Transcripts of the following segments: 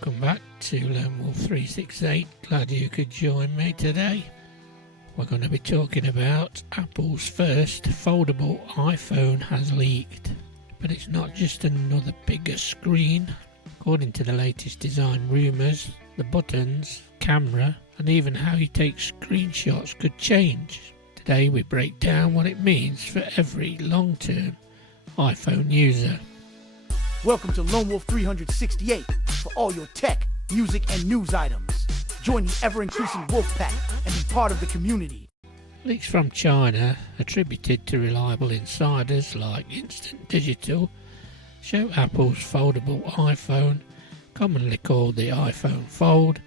Welcome back to Lone Wolf 368. Glad you could join me today. We're going to be talking about Apple's first foldable iPhone has leaked. But it's not just another bigger screen. According to the latest design rumours, the buttons, camera and even how you take screenshots could change. Today we break down what it means for every long-term iPhone user. Welcome to Lone Wolf 368 for all your tech, music, and news items. Join the ever-increasing Wolf Pack and be part of the community. Leaks from China, attributed to reliable insiders like Instant Digital, show Apple's foldable iPhone, commonly called the iPhone Fold,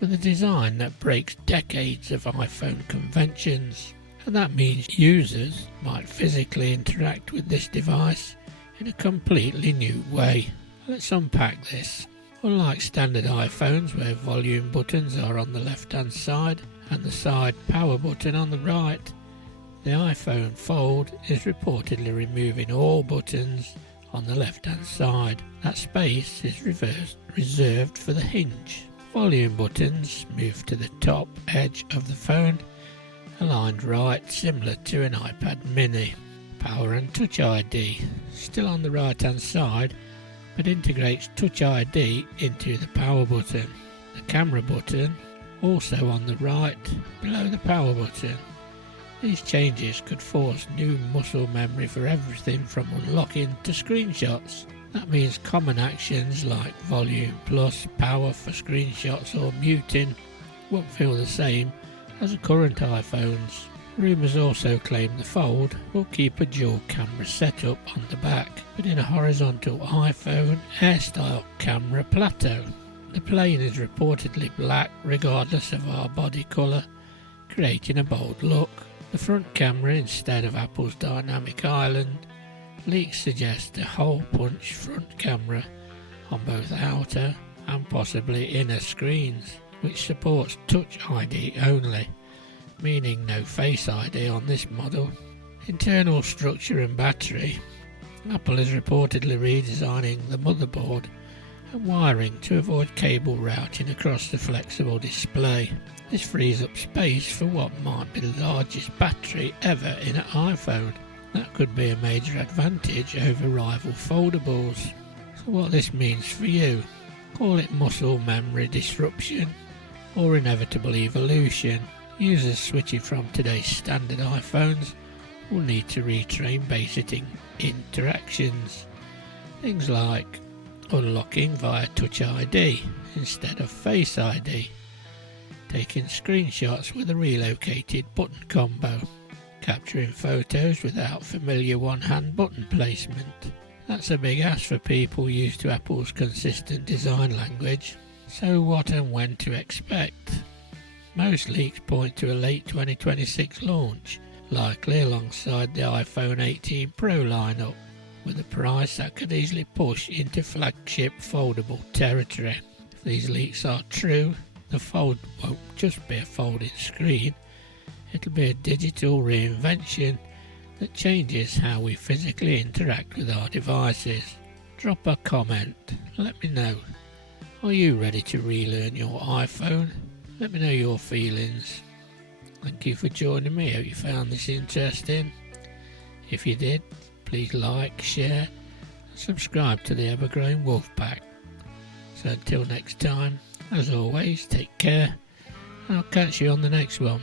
with a design that breaks decades of iPhone conventions. And that means users might physically interact with this device in a completely new way. Let's unpack this. Unlike standard iPhones where volume buttons are on the left hand side and the side power button on the right, the iPhone Fold is reportedly removing all buttons on the left hand side. That space is reserved for the hinge. Volume buttons move to the top edge of the phone, aligned right, similar to an iPad mini. Power and Touch ID, still on the right hand side, but integrates Touch ID into the power button. The camera button, also on the right, below the power button. These changes could force new muscle memory for everything from unlocking to screenshots. That means common actions like volume plus, power for screenshots or muting won't feel the same as the current iPhones. Rumours also claim the Fold will keep a dual camera setup on the back, but in a horizontal iPhone Air-style camera plateau. The plane is reportedly black regardless of our body colour, creating a bold look. The front camera instead of Apple's dynamic island. Leaks suggest a hole punch front camera on both outer and possibly inner screens, which supports Touch ID only, meaning no Face ID on this model. Internal structure and battery. Apple is reportedly redesigning the motherboard and wiring to avoid cable routing across the flexible display. This frees up space for what might be the largest battery ever in an iPhone. That could be a major advantage over rival foldables. So what this means for you? Call it muscle memory disruption or inevitable evolution. Users switching from today's standard iPhones will need to retrain basic interactions. Things like unlocking via Touch ID instead of Face ID, taking screenshots with a relocated button combo, capturing photos without familiar one-hand button placement. That's a big ask for people used to Apple's consistent design language. So what and when to expect? Most leaks point to a late 2026 launch, likely alongside the iPhone 18 Pro lineup, with a price that could easily push into flagship foldable territory. If these leaks are true, the Fold won't just be a folding screen, it'll be a digital reinvention that changes how we physically interact with our devices. Drop a comment, let me know. Are you ready to relearn your iPhone? Let me know your feelings. Thank you for joining me. Hope you found this interesting. If you did, please like, share and subscribe to the ever-growing Wolf Pack. So until next time, as always, take care and I'll catch you on the next one.